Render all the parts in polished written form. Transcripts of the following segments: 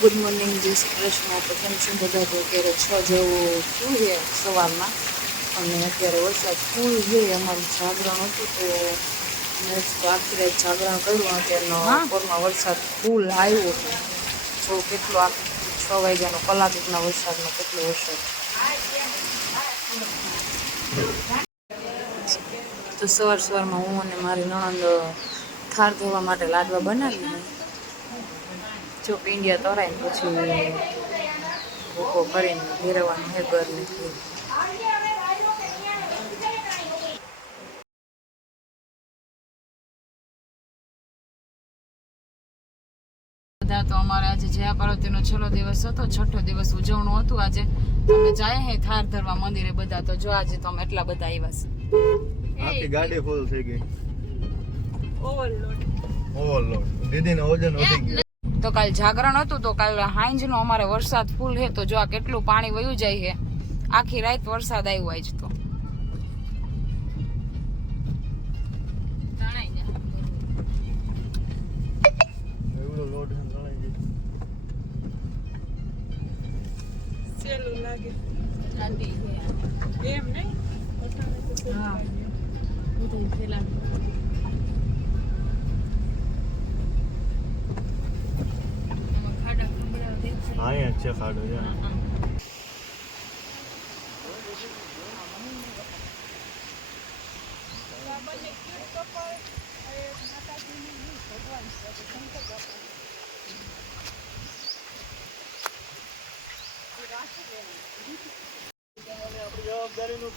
Good morning, જય શ્રી કૃષ્ણ. તો કેમ છો બધા? તો અત્યારે 6 જેવું શું છે સવારમાં, અને અત્યારે વરસાદ ફૂલ છે. અમારું જાગરણ હતું તો મેં આખી રાત જાગરણ કર્યું. અત્યારનો બપોરમાં વરસાદ ફૂલ આવ્યો હતો. જો કેટલો 6 વાગ્યાનો કલાકના વરસાદનો કેટલો વરસાદ. તો સવારમાં હું અને મારી નણંદ થાર ધોવા માટે લાડવા બનાવી. જો પીંડિયા તરાઈને પછી ભૂકો કરીને ભેરવવાનું હે ઘરને. બધા તો અમારે આજે જયા પાર્વતીનો છેલ્લો દિવસ હતો, છઠ્ઠો દિવસ ઉજવણું હતું. આજે અમે જાય હે થાર ધરવા મંદિરે બધા. તો જો આજે તો અમે એટલા બધા આવ્યા છે. આખી ગાડી ફૂલ થઈ ગઈ. ઓવરલોડ દીદીને વજન વધી ગયું. તો કાલ જાગરણ હતું તો કાલ હાંજનો અમારે વરસાદ ફૂલ હે. તો જો આ કેટલું પાણી વયું જાય છે. આખી રાત વરસાદ આવ્યો આજ તો. એવડો લોડ છે તણાઈ ગયો. સેલું લાગે આંટી એમ નહીં. હા ઉધઈ પેલા ખાડા ખંભળા દેખાય. અહીંયા જ છે ખાડો છે. જવાબદારીનું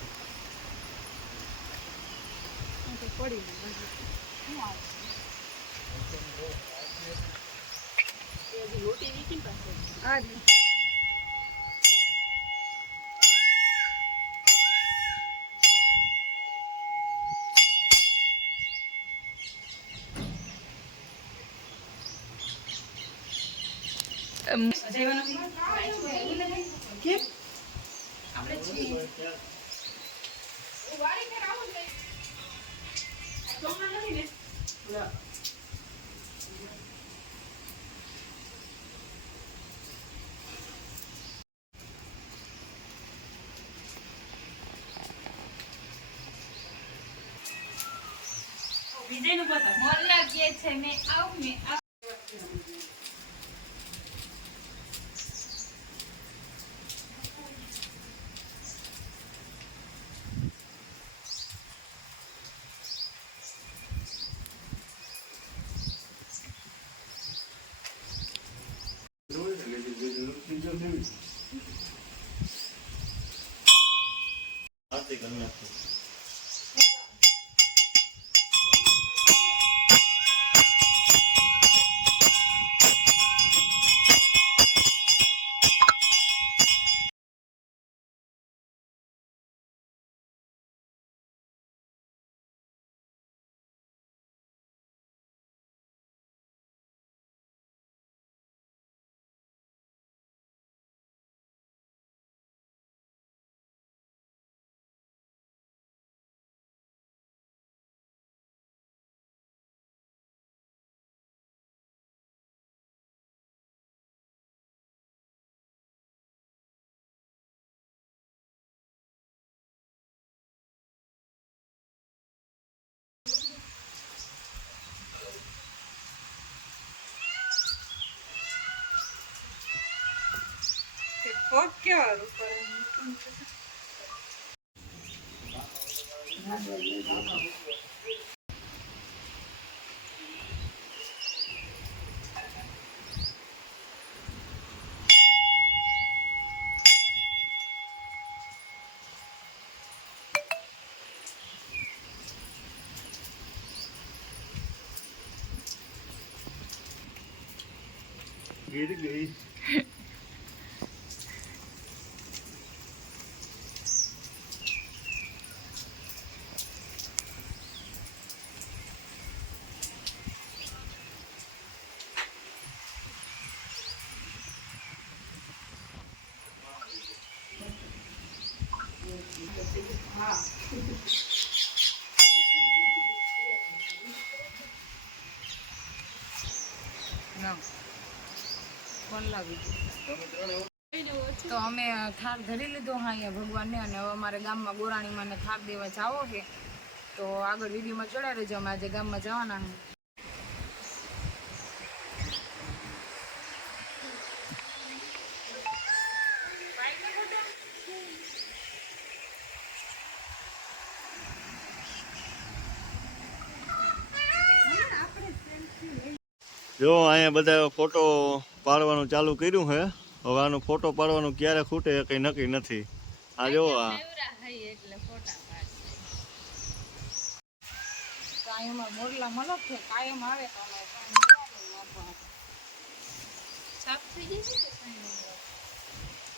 વિજયનું પતા મોરલા કે છે મે આવ ઓકે વાળું गिर गई. ફોન લાગી ગયો તો અમે થાળ ધરી લીધો હા અહીંયા ભગવાનને અને હવે અમારે ગામમાં ગોરાણીમાંને થાળ દેવા જાવો છે તો આગળ વિડીયોમાં ચડાવી રહેજો અમે આજે ગામમાં જવાના છે જો અહીંયા બધા ફોટો પાડવાનું ચાલુ કર્યું છે. હવે આનું ફોટો પાડવાનું ક્યારે ખૂટે એ કંઈ નક્કી નથી. આ જો આ કાયમમાં મોરલા મલક છે કાયમ આવે તો અમે સાફ થઈ જશે કે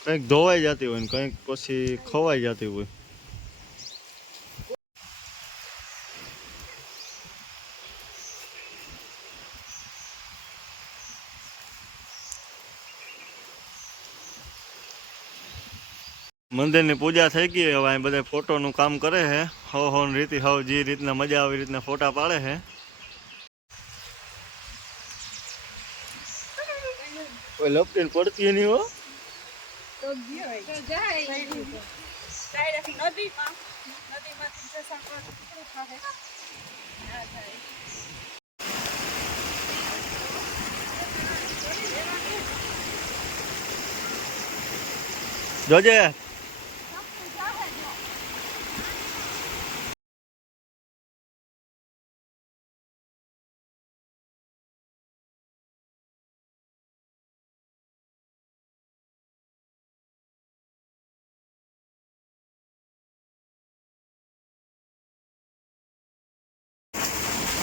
કંઈક ધોવાઈ જતી હોય ને કંઈક પછી ખવાઈ જતી હોય. મંદિરની પૂજા થઈ ગઈ. હવે અહીં બધા ફોટોનું કામ કરે છે. હવ રીતિ હવ જે રીતના મજા આવે એ રીતના ફોટા પાડે છે. કોઈ લપટીને પડતી નહીં હો. તો જાય ડાયરેક્ટ નદીમાંથી જસા પર થાય ના થાય જોજે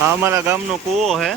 આ અમારા ગામનો કૂવો છે.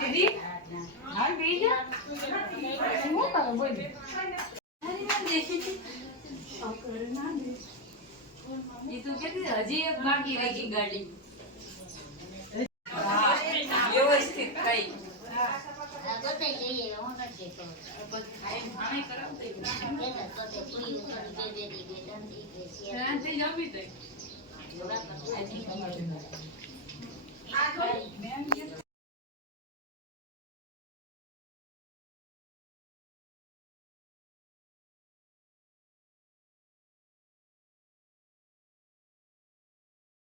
દીદી હાલ બેહી જા શું કરો બોલ એ તો કેતી હજી એક બાકી રહી ગઈ ગાડી વ્યવસ્થિત થઈ જમી